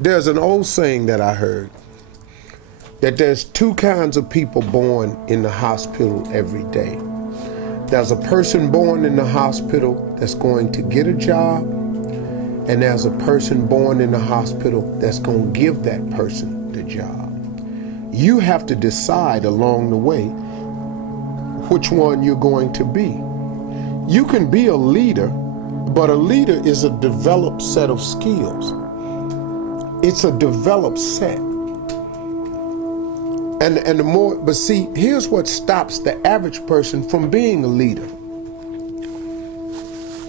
There's an old saying that I heard that there's two kinds of people born in the hospital every day. There's a person born in the hospital that's going to get a job, and there's a person born in the hospital that's going to give that person the job. You have to decide along the way which one you're going to be. You can be a leader, but a leader is a developed set of skills. It's a developed set. And the more, but see, here's what stops the average person from being a leader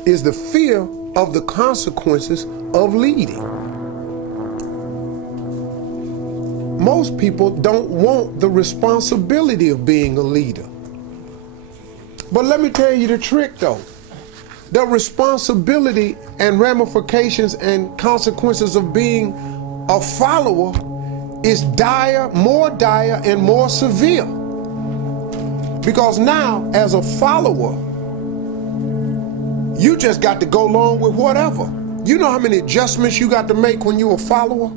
is the fear of the consequences of leading. Most people don't want the responsibility of being a leader. But let me tell you the trick though. The responsibility and ramifications and consequences of being a follower is more dire and more severe. Because now, as a follower, you just got to go along with whatever. You know how many adjustments you got to make when you're a follower?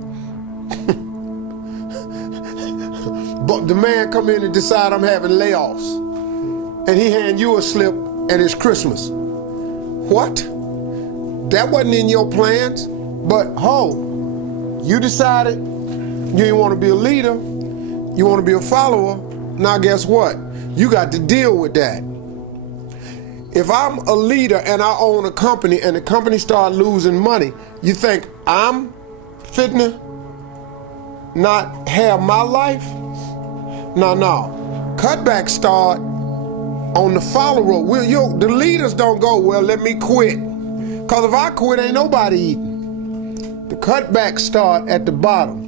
But the man come in and decide I'm having layoffs, and he hand you a slip and it's Christmas. What? That wasn't in your plans, but you decided you didn't want to be a leader, you want to be a follower. Now guess what? You got to deal with that. If I'm a leader and I own a company and the company start losing money, you think I'm fitting to not have my life? No. Cutbacks start on the follower. The leaders don't go, well, let me quit. Because if I quit, ain't nobody eating. The cutbacks start at the bottom.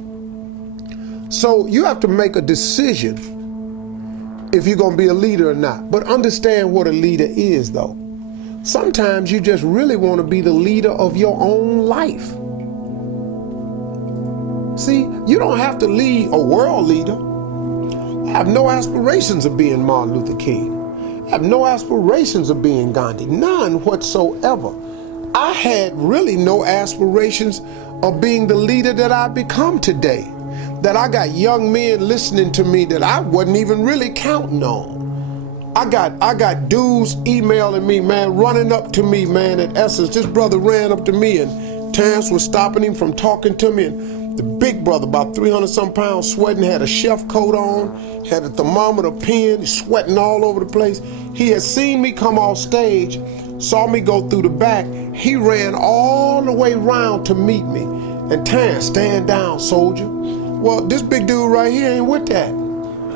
So you have to make a decision if you're going to be a leader or not. But understand what a leader is, though. Sometimes you just really want to be the leader of your own life. See, you don't have to lead a world leader. I have no aspirations of being Martin Luther King. I have no aspirations of being Gandhi. None whatsoever. I had really no aspirations of being the leader that I've become today. That I got young men listening to me that I wasn't even really counting on. I got dudes emailing me, man, running up to me, man, at Essence. This brother ran up to me and Terrence was stopping him from talking to me. And the big brother, about 300-some pounds, sweating, had a chef coat on, had a thermometer pen, sweating all over the place. He had seen me come off stage, saw me go through the back. He ran all the way around to meet me. And Terrence, stand down, soldier. Well, this big dude right here ain't with that.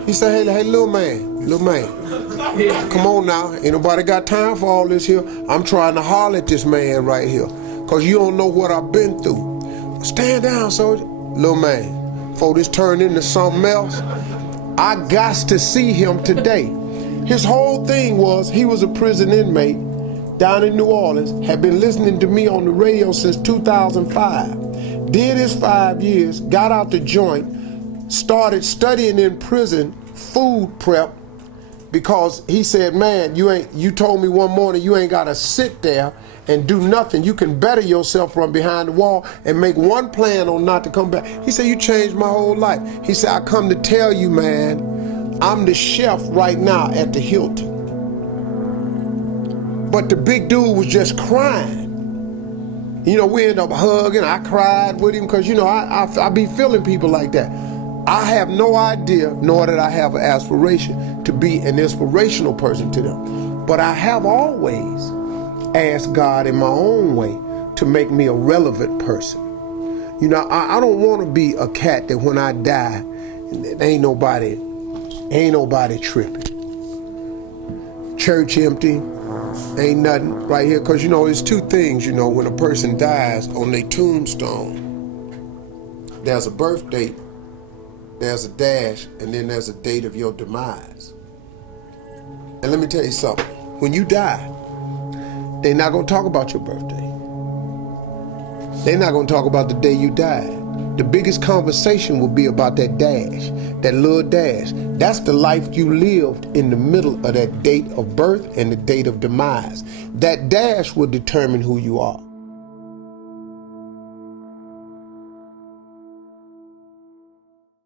He said, hey, little man, come on now. Ain't nobody got time for all this here. I'm trying to holler at this man right here, because you don't know what I've been through. Stand down, soldier. Little man, before this turned into something else, I got to see him today. His whole thing was he was a prison inmate down in New Orleans, had been listening to me on the radio since 2005. Did his 5 years, got out the joint, started studying in prison food prep, because he said, man, you told me one morning you ain't gotta sit there and do nothing. You can better yourself from behind the wall and make one plan on not to come back. He said, you changed my whole life. He said, I come to tell you, man, I'm the chef right now at the Hilton. But the big dude was just crying. You know, we end up hugging. I cried with him because, you know, I be feeling people like that. I have no idea, nor did I have an aspiration to be an inspirational person to them. But I have always asked God in my own way to make me a relevant person. You know, I don't want to be a cat that when I die, ain't nobody tripping. Church empty. Ain't nothing right here, because, you know, it's two things, you know, when a person dies on their tombstone, there's a birth date, there's a dash, and then there's a date of your demise. And let me tell you something, when you die, they're not going to talk about your birthday. They're not going to talk about the day you died. The biggest conversation will be about that dash, that little dash. That's the life you lived in the middle of that date of birth and the date of demise. That dash will determine who you are.